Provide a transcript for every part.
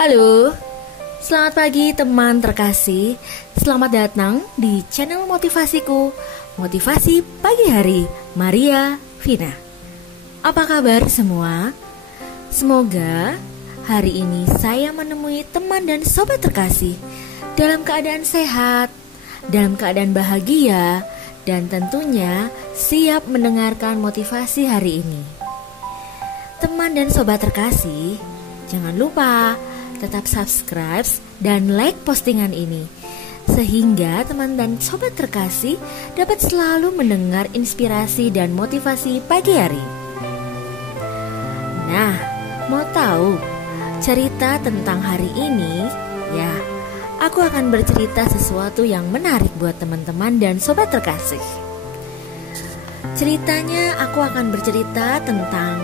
Halo, selamat pagi teman terkasih. Selamat datang di channel motivasiku, Motivasi Pagi Hari, Maria Vina. Apa kabar semua? Semoga hari ini saya menemui teman dan sobat terkasih dalam keadaan sehat, dalam keadaan bahagia, dan tentunya siap mendengarkan motivasi hari ini. Teman dan sobat terkasih, jangan lupa tetap subscribe dan like postingan ini, sehingga teman dan sobat terkasih dapat selalu mendengar inspirasi dan motivasi pagi hari. Nah, mau tahu cerita tentang hari ini? Ya, aku akan bercerita sesuatu yang menarik buat teman-teman dan sobat terkasih. Ceritanya aku akan bercerita tentang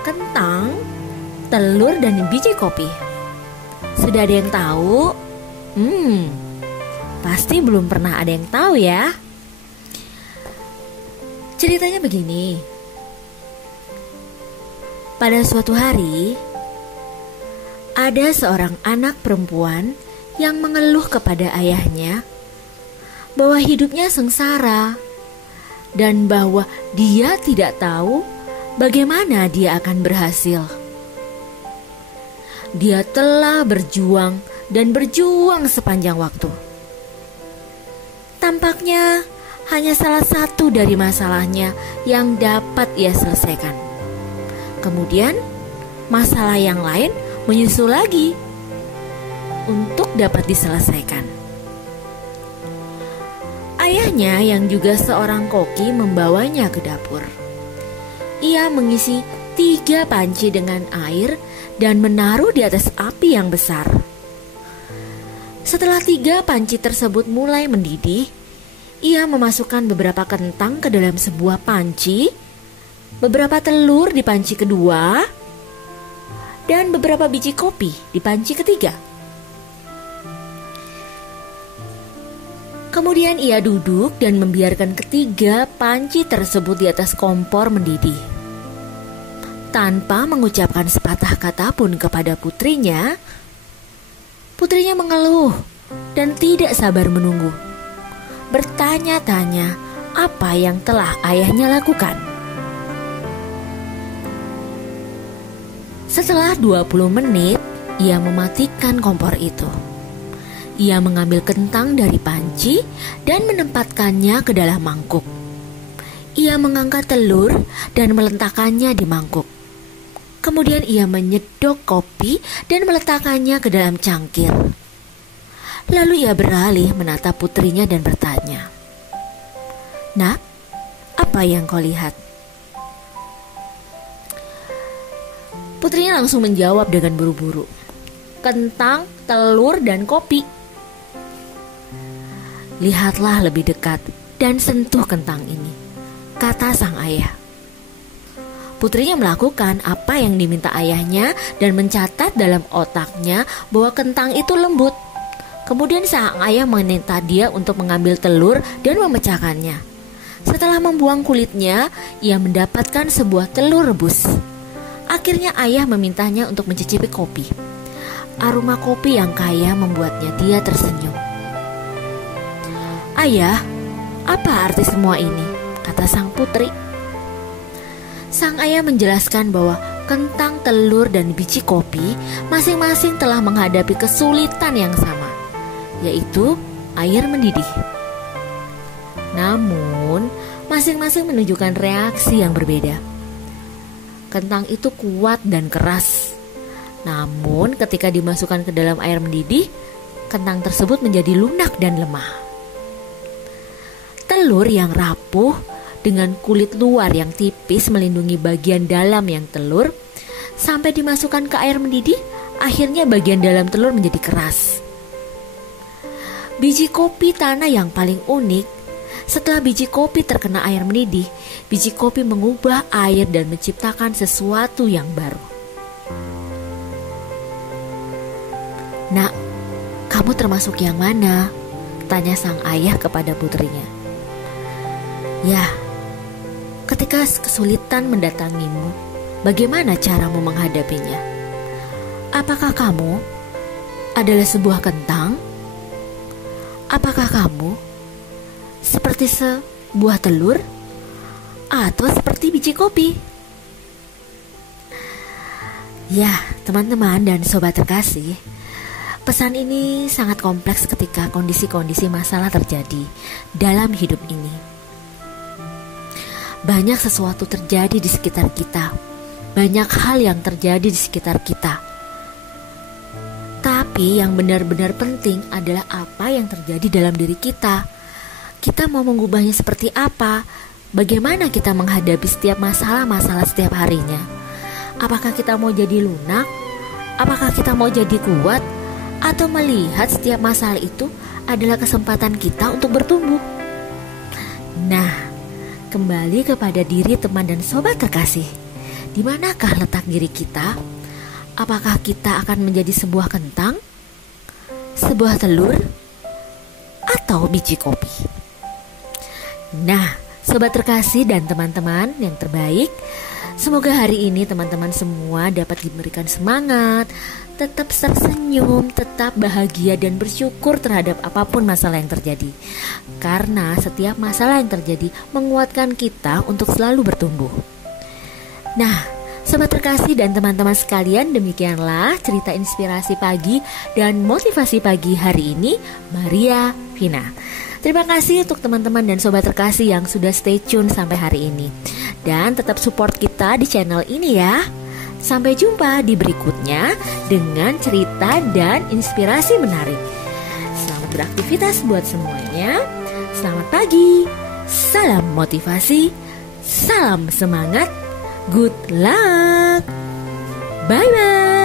kentang, telur, dan biji kopi. Sudah ada yang tahu? Pasti belum pernah ada yang tahu ya. Ceritanya begini. Pada suatu hari, ada seorang anak perempuan yang mengeluh kepada ayahnya bahwa hidupnya sengsara dan bahwa dia tidak tahu bagaimana dia akan berhasil. Dia telah berjuang dan berjuang sepanjang waktu. Tampaknya hanya salah satu dari masalahnya yang dapat ia selesaikan. Kemudian masalah yang lain menyusul lagi untuk dapat diselesaikan. Ayahnya yang juga seorang koki membawanya ke dapur. Ia mengisi 3 panci dengan air dan menaruh di atas api yang besar. Setelah 3 panci tersebut mulai mendidih, ia memasukkan beberapa kentang ke dalam sebuah panci, beberapa telur di panci kedua, dan beberapa biji kopi di panci ketiga. Kemudian ia duduk dan membiarkan ketiga panci tersebut di atas kompor mendidih. Tanpa mengucapkan sepatah kata pun kepada putrinya, putrinya mengeluh dan tidak sabar menunggu, bertanya-tanya apa yang telah ayahnya lakukan. Setelah 20 menit, ia mematikan kompor itu. Ia mengambil kentang dari panci dan menempatkannya ke dalam mangkuk. Ia mengangkat telur dan meletakkannya di mangkuk. Kemudian ia menyedok kopi dan meletakkannya ke dalam cangkir. Lalu ia beralih menatap putrinya dan bertanya, "Nak, apa yang kau lihat?" Putrinya langsung menjawab dengan buru-buru, "Kentang, telur, dan kopi." "Lihatlah lebih dekat dan sentuh kentang ini," kata sang ayah. Putrinya melakukan apa yang diminta ayahnya dan mencatat dalam otaknya bahwa kentang itu lembut. Kemudian sang ayah meminta dia untuk mengambil telur dan memecahkannya. Setelah membuang kulitnya, ia mendapatkan sebuah telur rebus. Akhirnya ayah memintanya untuk mencicipi kopi. Aroma kopi yang kaya membuatnya dia tersenyum. "Ayah, apa arti semua ini?" kata sang putri. Sang ayah menjelaskan bahwa kentang, telur, dan biji kopi masing-masing telah menghadapi kesulitan yang sama, yaitu air mendidih. Namun, masing-masing menunjukkan reaksi yang berbeda. Kentang itu kuat dan keras. Namun, ketika dimasukkan ke dalam air mendidih, kentang tersebut menjadi lunak dan lemah. Telur yang rapuh dengan kulit luar yang tipis melindungi bagian dalam yang telur, sampai dimasukkan ke air mendidih, akhirnya bagian dalam telur menjadi keras. Biji kopi tanah yang paling unik, setelah biji kopi terkena air mendidih, biji kopi mengubah air dan menciptakan sesuatu yang baru. "Nak, kamu termasuk yang mana?" tanya sang ayah kepada putrinya. "Ya, ketika kesulitan mendatangimu, bagaimana caramu menghadapinya? Apakah kamu adalah sebuah kentang? Apakah kamu seperti sebuah telur atau seperti biji kopi? Ya, teman-teman dan sobat terkasih, pesan ini sangat kompleks ketika kondisi-kondisi masalah terjadi dalam hidup ini. Banyak sesuatu terjadi di sekitar kita, banyak hal yang terjadi di sekitar kita. Tapi yang benar-benar penting adalah apa yang terjadi dalam diri kita. Kita mau mengubahnya seperti apa? Bagaimana kita menghadapi setiap masalah-masalah setiap harinya? Apakah kita mau jadi lunak? Apakah kita mau jadi kuat? Atau melihat setiap masalah itu adalah kesempatan kita untuk bertumbuh? Nah, kembali kepada diri teman dan sobat terkasih. Di manakah letak diri kita? Apakah kita akan menjadi sebuah kentang, sebuah telur, atau biji kopi? Nah, sobat terkasih dan teman-teman yang terbaik, semoga hari ini teman-teman semua dapat diberikan semangat, tetap tersenyum, tetap bahagia dan bersyukur terhadap apapun masalah yang terjadi. Karena setiap masalah yang terjadi menguatkan kita untuk selalu bertumbuh. Nah, sobat terkasih dan teman-teman sekalian, demikianlah cerita inspirasi pagi dan motivasi pagi hari ini, Maria Vina. Terima kasih untuk teman-teman dan sobat terkasih yang sudah stay tune sampai hari ini. Dan tetap support kita di channel ini ya. Sampai jumpa di berikutnya dengan cerita dan inspirasi menarik. Selamat beraktivitas buat semuanya. Selamat pagi. Salam motivasi. Salam semangat. Good luck. Bye bye.